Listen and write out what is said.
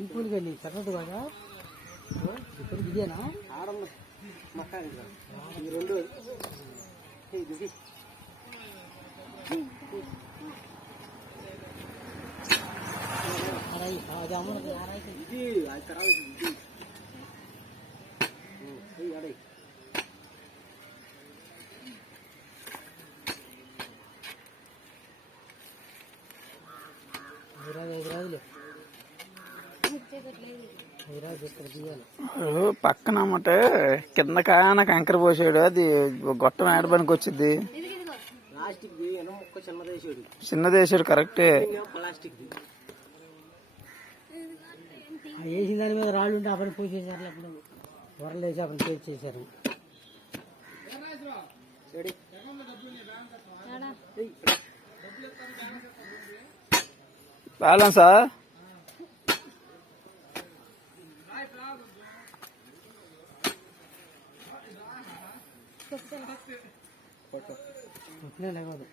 ఇంకోటి చక్కటి కదా ఇప్పటికి ఇదేనా ఆడంలో మొక్క ఈ రెండు ఇది అది అమ్మ ఇది అది ఖరాబ్ ఇది అడే పక్కన అన్నమాట కింద కాన కంకర పోసాడు. అది గొట్టం ఏడ పనికి వచ్చింది. చిన్నదేశాడు కరెక్టే. వేసిన దాని మీద రాళ్ళు ఉంటే అప్పుడు పోసేసారు. అప్పుడు వరలు వేసి అప్పుడు పేరు చేశారు. బ్యాలెన్సా లేకపోతే